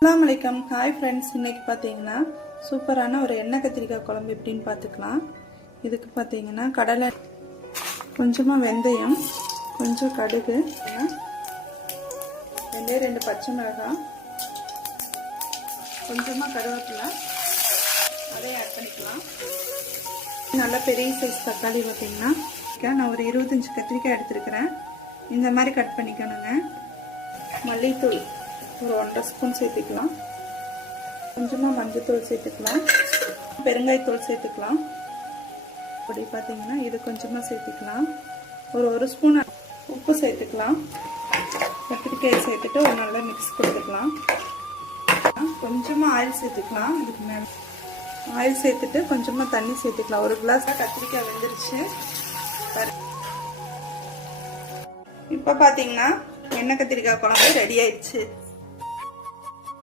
அஸ்ஸலாமு அலைக்கும். Hi friends, இன்னைக்கு பார்த்தீங்கன்னா சூப்பரான ஒரு எண்ணெய் கத்திரிக்காய் குழம்பு எப்படின்னு பார்த்துக்கலாம். இதுக்கு பார்த்தீங்கன்னா கடலை, கொஞ்சமாக வெந்தயம், கொஞ்சம் கடுகு, ரெண்டு பச்சை மிளகாய், கொஞ்சமாக கருவேப்பிலை, அதையும் ஆட் பண்ணிக்கலாம். நல்லா பெரிய சைஸ் தக்காளி பார்த்தீங்கன்னா நான் ஒரு 25 கத்திரிக்காய் எடுத்துருக்கிறேன். இந்த மாதிரி கட் பண்ணிக்கணுங்க. மல்லித்தூள் ஒரு 1.5 ஸ்பூன் சேர்த்துக்கலாம். கொஞ்சமாக மஞ்சத்தூள் சேர்த்துக்கலாம். பெருங்காயத்தூள் சேர்த்துக்கலாம். அப்படி பார்த்தீங்கன்னா இது கொஞ்சமாக சேர்த்துக்கலாம். ஒரு ஸ்பூன் உப்பு சேர்த்துக்கலாம். கத்திரிக்காயை சேர்த்துட்டு ஒரு நல்லா மிக்ஸ் கொடுத்துக்கலாம். கொஞ்சமாக ஆயில் சேர்த்துக்கலாம். இதுக்கு மேலே ஆயில் சேர்த்துட்டு கொஞ்சமாக தண்ணி சேர்த்துக்கலாம். ஒரு கிளாஸ் கத்திரிக்காய் வெந்துருச்சு. இப்போ பார்த்தீங்கன்னா எண்ணெய் கத்திரிக்காய் குழம்பு ரெடி ஆயிடுச்சு.